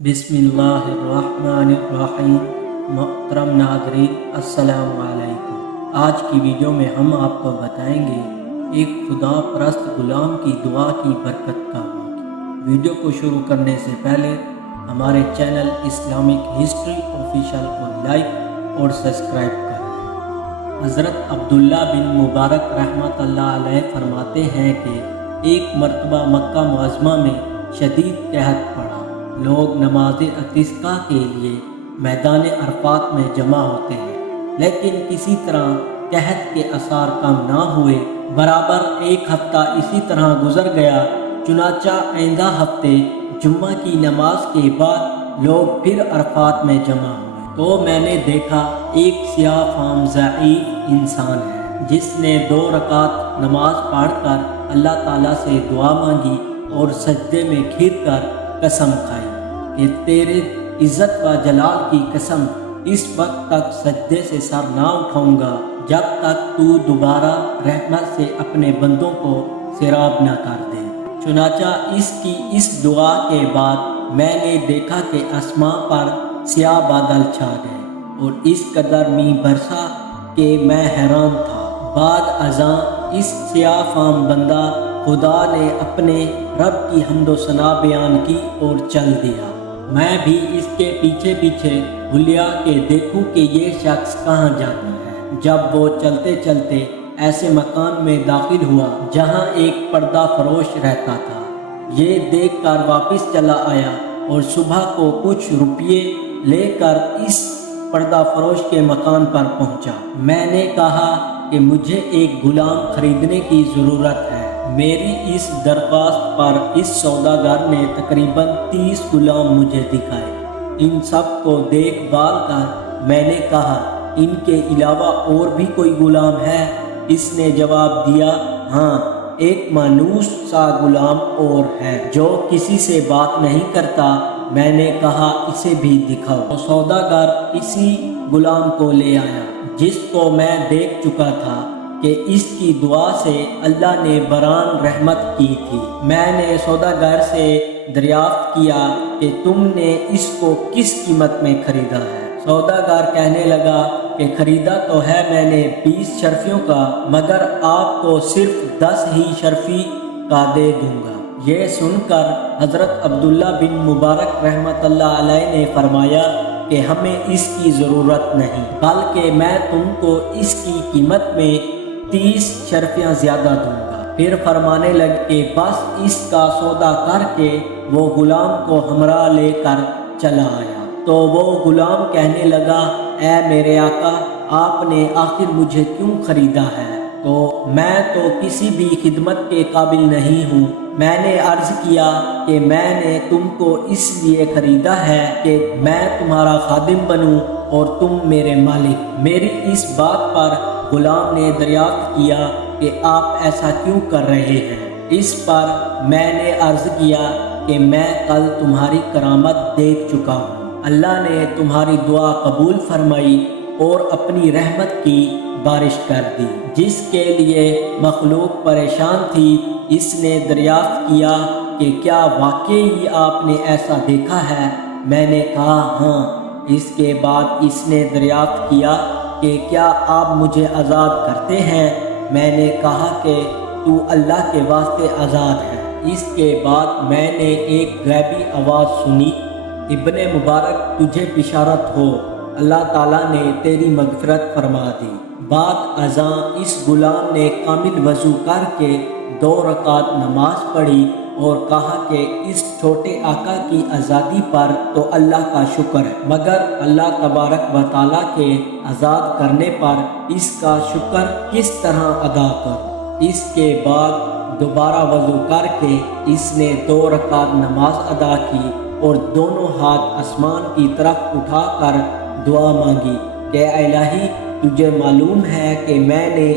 बिस्मिल्लाहिर्रहमानिर्रहीम। मोहतरम नाज़रीन, अस्सलामु अलैकुम। आज की वीडियो में हम आपको बताएंगे एक खुदा परस्त गुलाम की दुआ की बरकत का वाक़या। वीडियो को शुरू करने से पहले हमारे चैनल इस्लामिक हिस्ट्री ऑफिशियल को लाइक और सब्सक्राइब करें। हज़रत अब्दुल्ला बिन मुबारक रहमतुल्लाह अलैह फरमाते हैं कि एक मरतबा मक्का मुअज़्ज़मा में शदीद कहत पड़ा। लोग नमाज अतिस्का के लिए मैदान अरफात में जमा होते हैं, लेकिन किसी तरह कहत के आसार कम ना हुए। बराबर एक हफ्ता इसी तरह गुजर गया। चुनाचा आइंदा हफ्ते जुम्मा की नमाज के बाद लोग फिर अरफात में जमा हुए तो मैंने देखा एक सियाह फाम ज़ईफ़ इंसान है, जिसने 2 रकात नमाज पढ़कर अल्लाह ताला से दुआ मांगी और सजदे में घिर कर कसम खाई कि तेरे इज़्ज़त व जलाल की कसम, इस वक्त तक सजदे से सर ना उठाऊंगा जब तक तू दोबारा रहमत से अपने बंदों को सिराब न कर दे। चुनाचा इसकी इस दुआ के बाद मैंने देखा कि आसमां पर स्याह बादल छा गए और इस कदर मींह बरसा कि मैं हैरान था। बाद अज़ां इस स्याह फाम बंदा खुदा ने अपने रब की हम्दो सना बयान की और चल दिया। मैं भी इसके पीछे पीछे भूलिया कि देखूं कि ये शख्स कहाँ जाता है। जब वो चलते चलते ऐसे मकान में दाखिल हुआ जहाँ एक पर्दा फरोश रहता था। ये देखकर वापस चला आया और सुबह को कुछ रुपये लेकर इस पर्दा फरोश के मकान पर पहुँचा। मैंने कहा कि मुझे एक गुलाम खरीदने की ज़रूरत है। मेरी इस दरख्वास्त पर इस सौदागर ने तकरीबन 30 गुलाम मुझे दिखाए। इन सब को देख भाल कर मैंने कहा, इनके अलावा और भी कोई गुलाम है? इसने जवाब दिया, हाँ, एक मानूस सा गुलाम और है जो किसी से बात नहीं करता। मैंने कहा, इसे भी दिखाओ। तो सौदागर इसी गुलाम को ले आया, जिसको मैं देख चुका था कि इसकी दुआ से अल्लाह ने बरान रहमत की थी। मैंने सौदागर से दरियाफ्त किया कि तुमने इसको किस कीमत में खरीदा है। सौदागर कहने लगा कि खरीदा तो है मैंने 20 शर्फियों का, मगर आपको सिर्फ 10 ही शर्फी का दे दूंगा। ये सुनकर हज़रत अब्दुल्ला बिन मुबारक रहमतुल्लाह अलैह ने फरमाया कि हमें इसकी ज़रूरत नहीं, बल्कि मैं तुमको इसकी कीमत में 30 शर्फियाँ ज़्यादा दूंगा। फिर फरमाने लगे कि बस इसका सौदा करके वो गुलाम को हमरा लेकर चला आया। तो वो गुलाम कहने लगा, ऐ मेरे आका, आपने आखिर मुझे क्यों खरीदा है? तो मैं तो किसी भी खिदमत के काबिल नहीं हूँ। मैंने अर्ज़ किया कि मैंने तुमको इसलिए खरीदा है कि मैं तुम्हारा खादिम बनूँ और तुम मेरे मालिक। मेरी इस बात पर गुलाम ने दरियाफ्त किया कि आप ऐसा क्यों कर रहे हैं। इस पर मैंने अर्ज़ किया कि मैं कल तुम्हारी करामत देख चुका हूँ। अल्लाह ने तुम्हारी दुआ कबूल फरमाई और अपनी रहमत की बारिश कर दी। जिसके लिए मखलूक परेशान थी, इसने दरियाफ्त किया कि क्या वाकई आपने ऐसा देखा है? मैंने कहा, हाँ। इसके बाद इसने दरियाफ्त किया कि क्या आप मुझे आज़ाद करते हैं? मैंने कहा कि तू अल्लाह के वास्ते आज़ाद है। इसके बाद मैंने एक गैबी आवाज़ सुनी, इब्ने मुबारक, तुझे बिशारत हो, अल्लाह ताला ने तेरी मगफिरत फरमा दी। बाद अज़ां इस गुलाम ने कामिल वज़ू करके 2 रकात नमाज पढ़ी और कहा कि इस छोटे आका की आज़ादी पर तो अल्लाह का शुक्र है, मगर अल्लाह तबारक व तआला के आज़ाद करने पर इसका शुक्र किस तरह अदा करूं। इसके बाद दोबारा वज़ू करके इसने 2 रकात नमाज अदा की और दोनों हाथ आसमान की तरफ उठाकर दुआ मांगी कि इलाही, तुझे मालूम है कि मैंने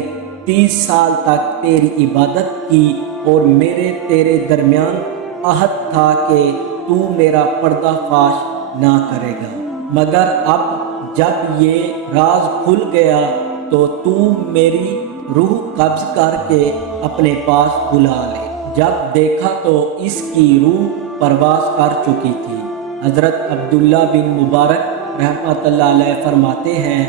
30 साल तक तेरी इबादत की और मेरे तेरे दरमियान अहद था कि तू मेरा पर्दाफाश ना करेगा, मगर अब जब ये राज खुल गया तो तू मेरी रूह कब्ज़ करके अपने पास बुला ले। जब देखा तो इसकी रूह परवास कर चुकी थी। حضرت عبداللہ بن مبارک رحمۃ اللہ علیہ فرماتے ہیں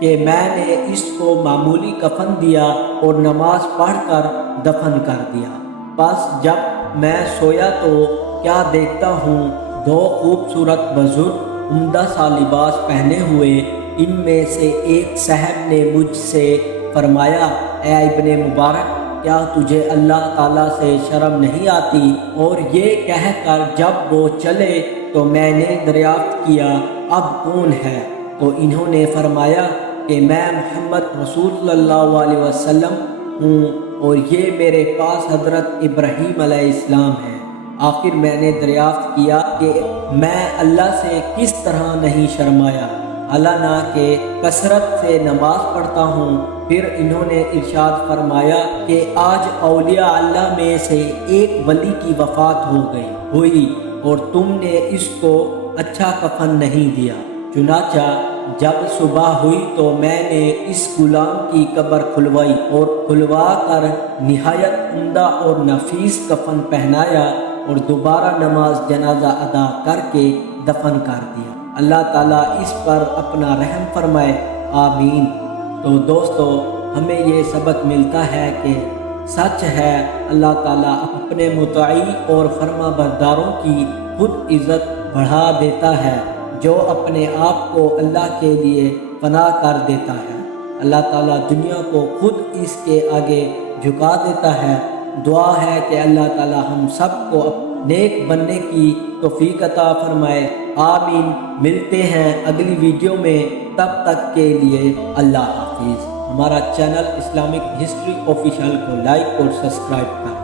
کہ میں نے اس کو معمولی کفن دیا اور نماز پڑھ کر دفن کر دیا۔ بس جب میں سویا تو کیا دیکھتا ہوں، دو خوبصورت بزرگ عمدہ سا لباس پہنے ہوئے، ان میں سے ایک صاحب نے مجھ سے فرمایا، اے ابن مبارک، کیا تجھے اللہ تعالیٰ سے شرم نہیں آتی؟ اور یہ کہہ کر جب وہ چلے تو میں نے دریافت کیا، اب کون ہے؟ تو انہوں نے فرمایا کہ میں محمد رسول صلی اللہ علیہ وسلم ہوں اور یہ میرے پاس حضرت ابراہیم علیہ السلام ہیں۔ آخر میں نے دریافت کیا کہ میں اللہ سے کس طرح نہیں شرمایا، حالانکہ کثرت سے نماز پڑھتا ہوں۔ پھر انہوں نے ارشاد فرمایا کہ آج اولیاء اللہ میں سے ایک ولی کی وفات ہوئی اور تم نے اس کو اچھا کفن نہیں دیا۔ چنانچہ جب صبح ہوئی تو میں نے اس غلام کی قبر کھلوائی اور کھلوا کر نہایت عمدہ اور نفیس کفن پہنایا اور دوبارہ نماز جنازہ ادا کر کے دفن کر دیا۔ اللہ تعالیٰ اس پر اپنا رحم فرمائے، آمین۔ تو دوستو، ہمیں یہ سبق ملتا ہے کہ سچ ہے اللہ تعالیٰ اپنے مطیع اور فرما برداروں کی خود عزت بڑھا دیتا ہے، جو اپنے آپ کو اللہ کے لیے فنا کر دیتا ہے۔ اللہ تعالیٰ دنیا کو خود اس کے آگے جھکا دیتا ہے۔ دعا ہے کہ اللہ تعالیٰ ہم سب کو نیک بننے کی توفیق عطا فرمائے، آمین۔ ملتے ہیں اگلی ویڈیو میں، تب تک کے لیے اللہ حافظ۔ ہمارا چینل اسلامک ہسٹری آفیشیل کو لائک اور سبسکرائب کریں۔